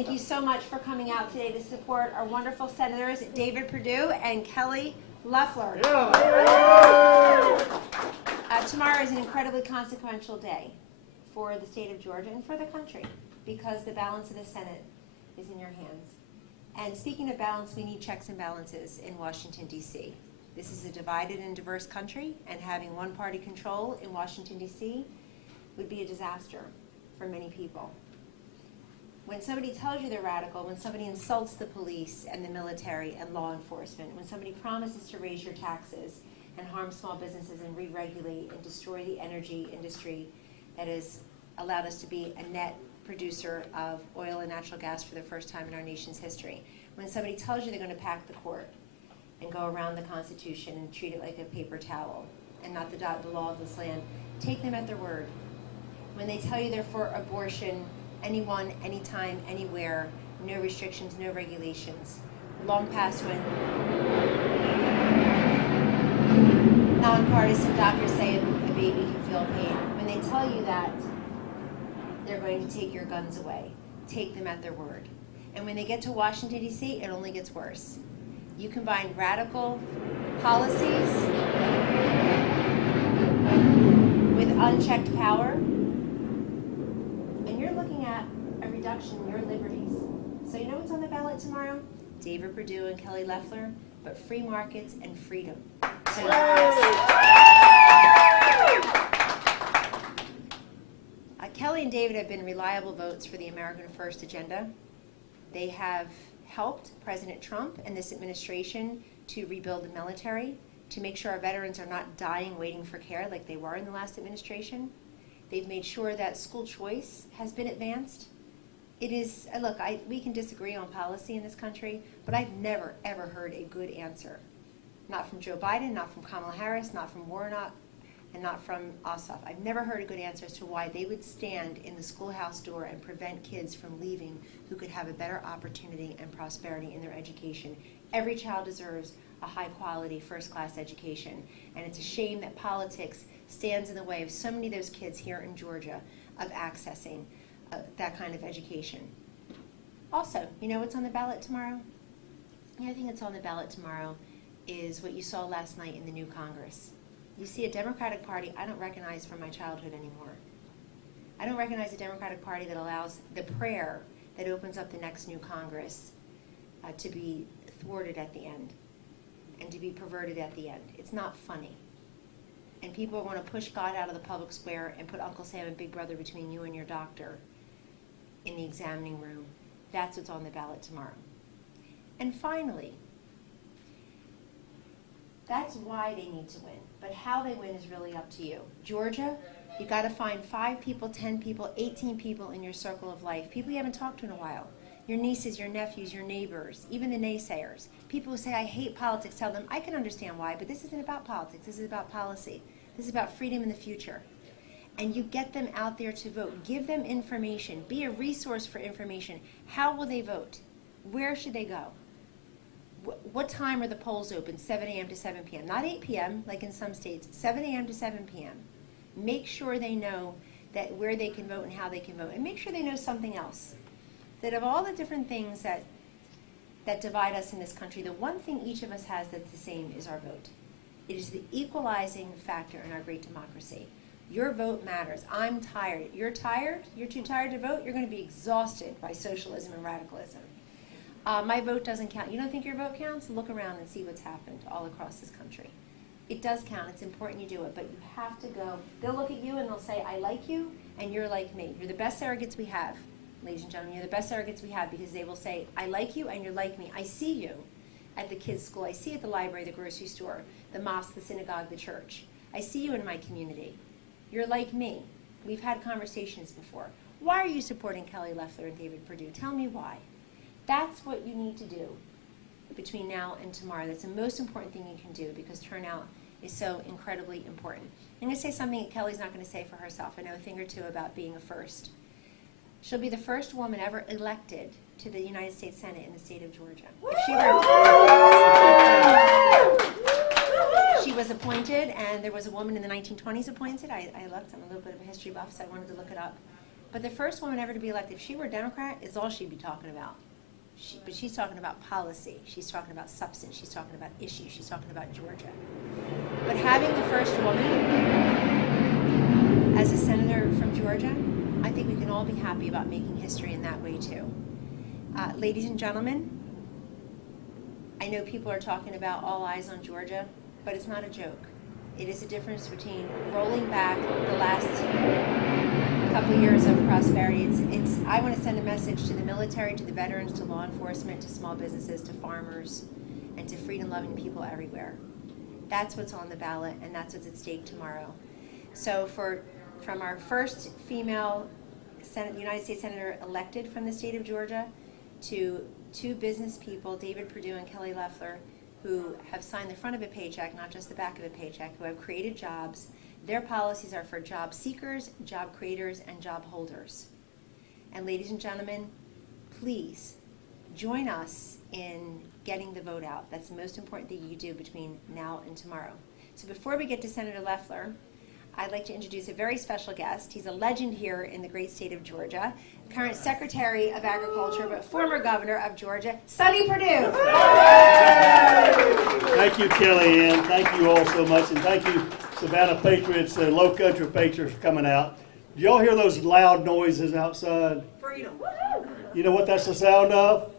Thank you so much for coming out today to support our wonderful senators, David Perdue and Kelly Loeffler. Tomorrow is an incredibly consequential day for the state of Georgia and for the country because the balance of the Senate is in your hands. And speaking of balance, we need checks and balances in Washington, D.C. This is a divided and diverse country, and having one-party control in Washington, D.C. would be a disaster for many people. When somebody tells you they're radical, when somebody insults the police and the military and law enforcement, when somebody promises to raise your taxes and harm small businesses and re-regulate and destroy the energy industry that has allowed us to be a net producer of oil and natural gas for the first time in our nation's history, when somebody tells you they're going to pack the court and go around the Constitution and treat it like a paper towel and not the law of this land, take them at their word. When they tell you they're for abortion, anyone, anytime, anywhere, no restrictions, no regulations, long past when nonpartisan doctors say a baby can feel pain. When they tell you that they're going to take your guns away, take them at their word. And when they get to Washington, D.C., it only gets worse. You combine radical policies with unchecked power, and you're looking at a reduction in your liberties. So you know what's on the ballot tomorrow? David Perdue and Kelly Loeffler, but free markets and freedom. So Kelly and David have been reliable votes for the American First agenda. They have helped President Trump and this administration to rebuild the military, to make sure our veterans are not dying waiting for care like they were in the last administration. They've made sure that school choice has been advanced. It is, look, we can disagree on policy in this country, but I've never, ever heard a good answer. Not from Joe Biden, not from Kamala Harris, not from Warnock, and not from Ossoff. I've never heard a good answer as to why they would stand in the schoolhouse door and prevent kids from leaving who could have a better opportunity and prosperity in their education. Every child deserves a high-quality, first-class education, and it's a shame that politics stands in the way of so many of those kids here in Georgia of accessing that kind of education. Also, you know what's on the ballot tomorrow? The other thing that's on the ballot tomorrow is what you saw last night in the new Congress. You see a Democratic Party I don't recognize from my childhood anymore. I don't recognize a Democratic Party that allows the prayer that opens up the next new Congress to be thwarted at the end and to be perverted at the end. It's not funny. And people want to push God out of the public square and put Uncle Sam and Big Brother between you and your doctor in the examining room. That's what's on the ballot tomorrow. And finally, that's why they need to win. But how they win is really up to you. Georgia, you got to find 5 people, 10 people, 18 people in your circle of life, people you haven't talked to in a while. Your nieces, your nephews, your neighbors, even the naysayers. People who say, I hate politics, tell them, I can understand why, but this isn't about politics. This is about policy. This is about freedom in the future. And you get them out there to vote. Give them information. Be a resource for information. How will they vote? Where should they go? What time are the polls open? 7 a.m. to 7 p.m. Not 8 p.m. like in some states. 7 a.m. to 7 p.m. Make sure they know that where they can vote and how they can vote. And make sure they know something else. That of all the different things that divide us in this country, the one thing each of us has that's the same is our vote. It is the equalizing factor in our great democracy. Your vote matters. I'm tired. You're tired? You're too tired to vote? You're going to be exhausted by socialism and radicalism. My vote doesn't count. You don't think your vote counts? Look around and see what's happened all across this country. It does count. It's important you do it, but you have to go. They'll look at you and they'll say, I like you, and you're like me. You're the best surrogates we have, ladies and gentlemen. You're the best surrogates we have because they will say, I like you and you're like me. I see you at the kids' school. I see you at the library, the grocery store, the mosque, the synagogue, the church. I see you in my community. You're like me. We've had conversations before. Why are you supporting Kelly Loeffler and David Perdue? Tell me why. That's what you need to do between now and tomorrow. That's the most important thing you can do because turnout is so incredibly important. I'm going to say something that Kelly's not going to say for herself. I know a thing or two about being a first. She'll be the first woman ever elected to the United States Senate in the state of Georgia. If she was appointed, and there was a woman in the 1920s appointed. I looked. I'm a little bit of a history buff, so I wanted to look it up. But the first woman ever to be elected, if she were a Democrat, is all she'd be talking about. But she's talking about policy. She's talking about substance. She's talking about issues. She's talking about Georgia. But having the first woman as a senator from Georgia, I think we can all be happy about making history in that way too. Ladies and gentlemen, I know people are talking about all eyes on Georgia, but it's not a joke. It is a difference between rolling back the last couple of years of prosperity. I want to send a message to the military, to the veterans, to law enforcement, to small businesses, to farmers, and to freedom-loving people everywhere. That's what's on the ballot, and that's what's at stake tomorrow. So from our first female United States Senator elected from the state of Georgia to two business people, David Perdue and Kelly Loeffler, who have signed the front of a paycheck, not just the back of a paycheck, who have created jobs. Their policies are for job seekers, job creators, and job holders. And ladies and gentlemen, please join us in getting the vote out. That's the most important thing you do between now and tomorrow. So before we get to Senator Loeffler, I'd like to introduce a very special guest. He's a legend here in the great state of Georgia, current Secretary of Agriculture, but former Governor of Georgia, Sonny Perdue. Thank you, Kellyanne. Thank you all so much. And thank you, Savannah Patriots, Low Country Patriots, for coming out. Did y'all hear those loud noises outside? Freedom. You know what that's the sound of?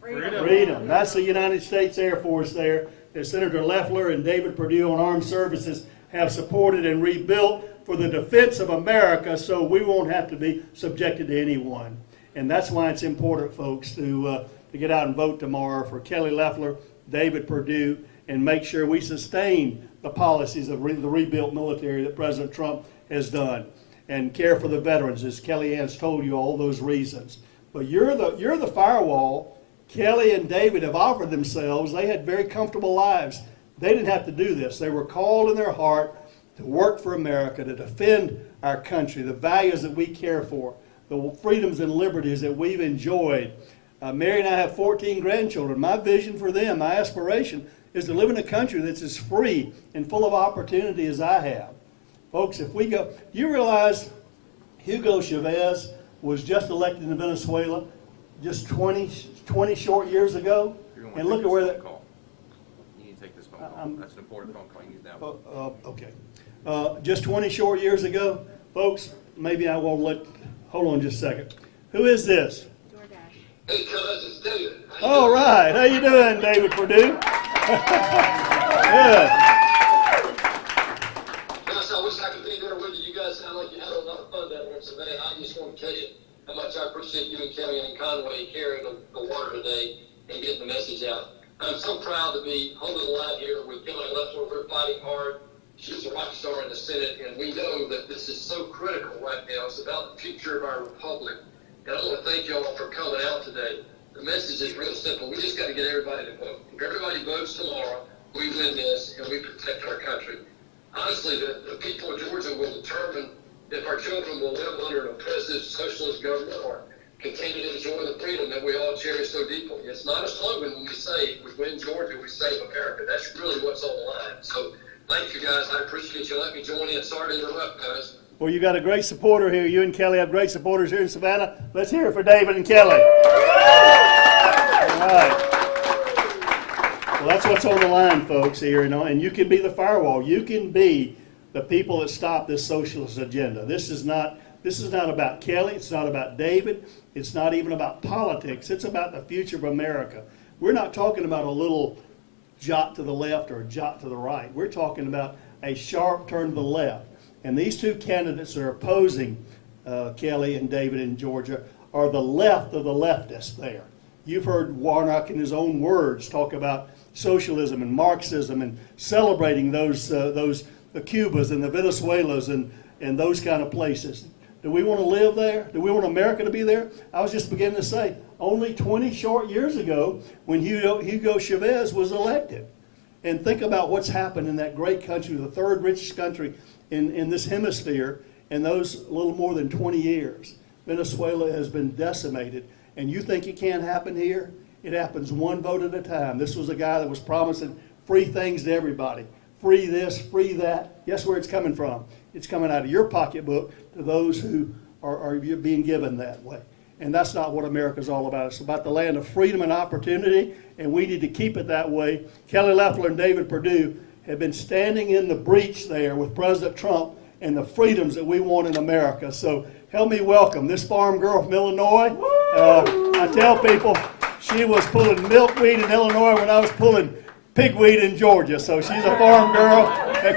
Freedom. That's the United States Air Force there. That Senator Loeffler and David Perdue on Armed Services have supported and rebuilt for the defense of America, so we won't have to be subjected to anyone. And that's why it's important, folks, to get out and vote tomorrow for Kelly Loeffler, David Perdue, and make sure we sustain the policies of the rebuilt military that President Trump has done, and care for the veterans, as Kellyanne's told you all those reasons. But you're the firewall. Kelly and David have offered themselves. They had very comfortable lives. They didn't have to do this. They were called in their heart to work for America, to defend our country, the values that we care for, the freedoms and liberties that we've enjoyed. Mary and I have 14 grandchildren. My vision for them, my aspiration, is to live in a country that's as free and full of opportunity as I have. Folks, if we go, you realize Hugo Chavez was just elected in Venezuela just 20 short years ago? And look at where that... That's an important phone call. You need that one. Okay. Just 20 short years ago, folks, maybe I won't let, hold on just a second. Who is this? DoorDash. Hey, cuz, it's David. All right. How you doing, David Perdue? Good. Gosh, I wish I could be there with you. You guys sound like you had a lot of fun down there in Savannah. I just want to tell you how much I appreciate you and Kellyanne and Conway carrying the water today and getting the message out. I'm so proud to be holding the line here with Kellyanne Loeffler. We're fighting hard. She's a rock star in the Senate, and we know that this is so critical right now. It's about the future of our republic. And I want to thank y'all for coming out today. The message is real simple. We just got to get everybody to vote. If everybody votes tomorrow, we win this and we protect our country. Honestly, the people of Georgia will determine if our children will live under an oppressive socialist government or continue to enjoy the freedom that we all cherish so deeply. It's not a slogan when we say, we win Georgia, we save America. That's really what's on the line. So thank you, guys. I appreciate you letting me join in. Sorry to interrupt, guys. Well, you got a great supporter here. You and Kelly have great supporters here in Savannah. Let's hear it for David and Kelly. All right. Well, that's what's on the line, folks, here, and you can be the firewall. You can be the people that stop this socialist agenda. This is not about Kelly. It's not about David. It's not even about politics. It's about the future of America. We're not talking about a little jot to the left or a jot to the right. We're talking about a sharp turn to the left. And these two candidates that are opposing Kelly and David in Georgia are the left of the leftists there. You've heard Warnock in his own words talk about socialism and Marxism and celebrating the Cubas and the Venezuelas and those kind of places. Do we want to live there? Do we want America to be there? I was just beginning to say, only 20 short years ago when Hugo Chavez was elected. And think about what's happened in that great country, the third richest country in this hemisphere, in those little more than 20 years. Venezuela has been decimated. And you think it can't happen here? It happens one vote at a time. This was a guy that was promising free things to everybody. Free this, free that. Guess where it's coming from? It's coming out of your pocketbook to those who are being given that way. And that's not what America's all about. It's about the land of freedom and opportunity, and we need to keep it that way. Kelly Loeffler and David Perdue have been standing in the breach there with President Trump and the freedoms that we want in America. So help me welcome this farm girl from Illinois. I tell people she was pulling milkweed in Illinois when I was pulling pigweed in Georgia. So she's a farm girl.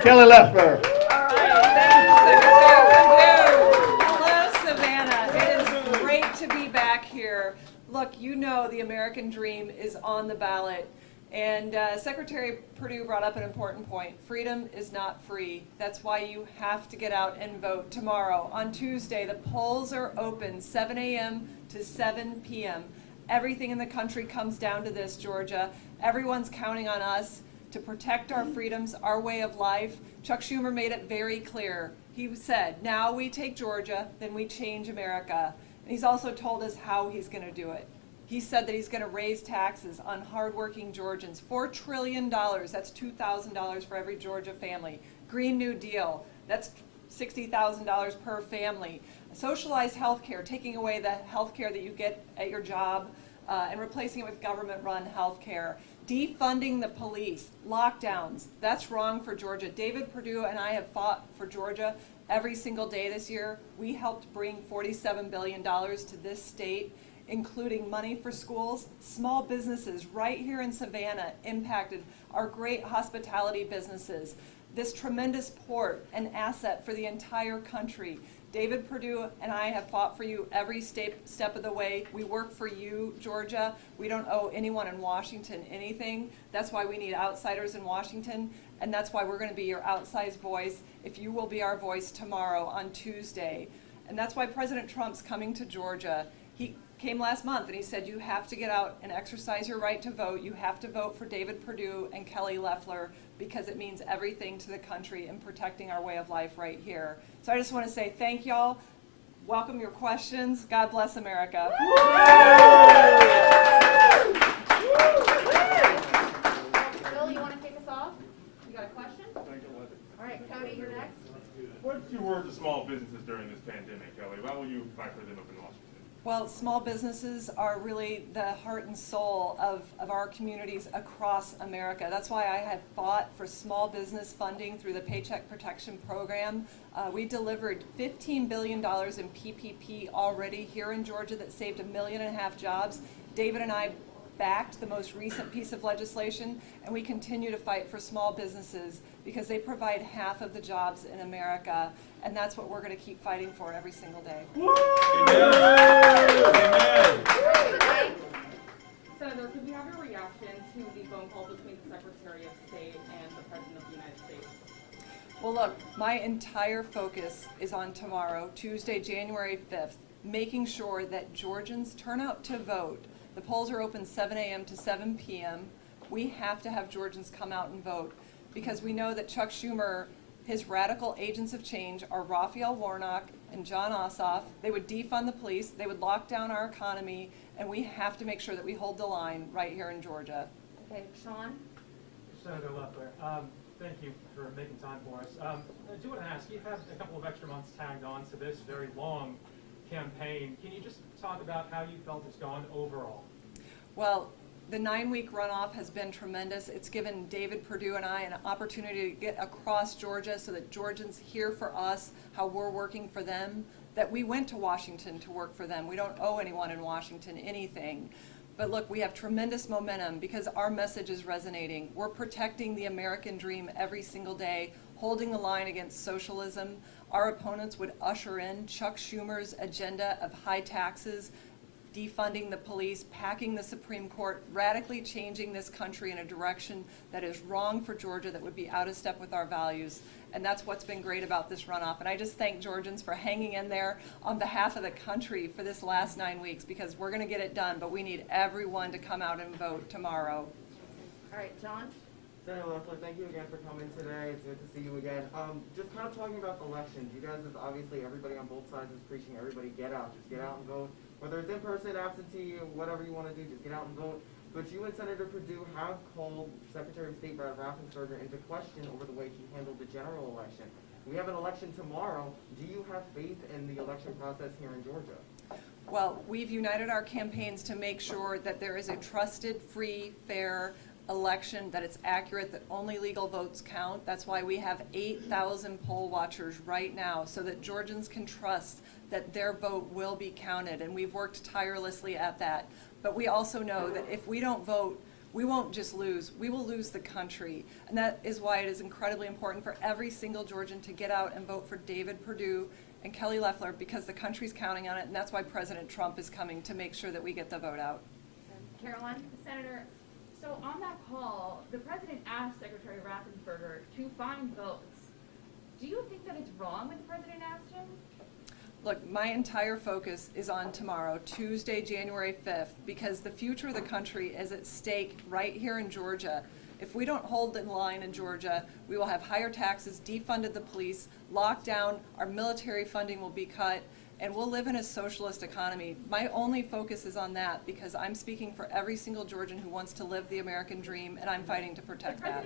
Kelly Loeffler. All right, thank you, Secretary Perdue. Hello, Savannah. It is great to be back here. Look, you know the American dream is on the ballot. And Secretary Perdue brought up an important point. Freedom is not free. That's why you have to get out and vote tomorrow. On Tuesday, the polls are open 7 a.m. to 7 p.m. Everything in the country comes down to this, Georgia. Everyone's counting on us to protect our freedoms, our way of life. Chuck Schumer made it very clear. He said, now we take Georgia, then we change America. And he's also told us how he's going to do it. He said that he's going to raise taxes on hardworking Georgians. $4 trillion, that's $2,000 for every Georgia family. Green New Deal, that's $60,000 per family. Socialized health care, taking away the health care that you get at your job and replacing it with government-run health care. Defunding the police, lockdowns, that's wrong for Georgia. David Perdue and I have fought for Georgia every single day this year. We helped bring $47 billion to this state, including money for schools, small businesses right here in Savannah impacted, our great hospitality businesses, this tremendous port, an asset for the entire country. David Perdue and I have fought for you every step of the way. We work for you, Georgia. We don't owe anyone in Washington anything. That's why we need outsiders in Washington, and that's why we're going to be your outsized voice if you will be our voice tomorrow on Tuesday. And that's why President Trump's coming to Georgia. He came last month and he said you have to get out and exercise your right to vote. You have to vote for David Perdue and Kelly Loeffler because it means everything to the country and protecting our way of life right here. So I just want to say thank y'all. Welcome your questions. God bless America. Bill, you want to kick us off? You got a question? All right, Cody, you're next. What's your word to small businesses during this pandemic, Kelly? How will you fight for them up in Washington? Well, small businesses are really the heart and soul of our communities across America. That's why I have fought for small business funding through the Paycheck Protection Program. We delivered $15 billion in PPP already here in Georgia that saved 1.5 million jobs. David and I backed the most recent piece of legislation, and we continue to fight for small businesses because they provide half of the jobs in America, and that's what we're going to keep fighting for every single day. Amen. Senator, could we have a reaction to the phone call between the Secretary of State and the President of the United States? Well, look, my entire focus is on tomorrow, Tuesday, January 5th, making sure that Georgians turn out to vote. The polls are open 7 a.m. to 7 p.m. We have to have Georgians come out and vote because we know that Chuck Schumer, his radical agents of change are Raphael Warnock and John Ossoff. They would defund the police, they would lock down our economy, and we have to make sure that we hold the line right here in Georgia. Okay, Sean? Senator Loeffler, thank you for making time for us. I do want to ask, you have a couple of extra months tagged on to this very long campaign. Can you just talk about how you felt it's gone overall? Well, the 9-week runoff has been tremendous. It's given David Perdue and I an opportunity to get across Georgia so that Georgians hear for us how we're working for them, that we went to Washington to work for them. We don't owe anyone in Washington anything. But look, we have tremendous momentum because our message is resonating. We're protecting the American dream every single day, holding the line against socialism. Our opponents would usher in Chuck Schumer's agenda of high taxes, defunding the police, packing the Supreme Court, radically changing this country in a direction that is wrong for Georgia, that would be out of step with our values. And that's what's been great about this runoff. And I just thank Georgians for hanging in there on behalf of the country for this last 9 weeks, because we're going to get it done, but we need everyone to come out and vote tomorrow. All right, John? Senator Loeffler, thank you again for coming today. It's good to see you again. Just kind of talking about the elections, you guys have obviously, everybody on both sides is preaching everybody get out. Just get out and vote. Whether it's in person, absentee, whatever you want to do, just get out and vote. But you and Senator Perdue have called Secretary of State Brad Raffensperger into question over the way he handled the general election. We have an election tomorrow. Do you have faith in the election process here in Georgia? Well, we've united our campaigns to make sure that there is a trusted, free, fair election, that it's accurate, that only legal votes count. That's why we have 8,000 poll watchers right now, so that Georgians can trust that their vote will be counted, and we've worked tirelessly at that. But we also know that if we don't vote, we won't just lose, we will lose the country. And that is why it is incredibly important for every single Georgian to get out and vote for David Perdue and Kelly Loeffler, because the country's counting on it, and that's why President Trump is coming to make sure that we get the vote out. Caroline? Senator, so on that call, the president asked Secretary Raffensperger to find votes. Do you think that it's wrong when the president asked him? Look, my entire focus is on tomorrow, Tuesday, January 5th, because the future of the country is at stake right here in Georgia. If we don't hold in line in Georgia, we will have higher taxes, defunded the police, lockdown, our military funding will be cut, and we'll live in a socialist economy. My only focus is on that, because I'm speaking for every single Georgian who wants to live the American dream, and I'm fighting to protect that.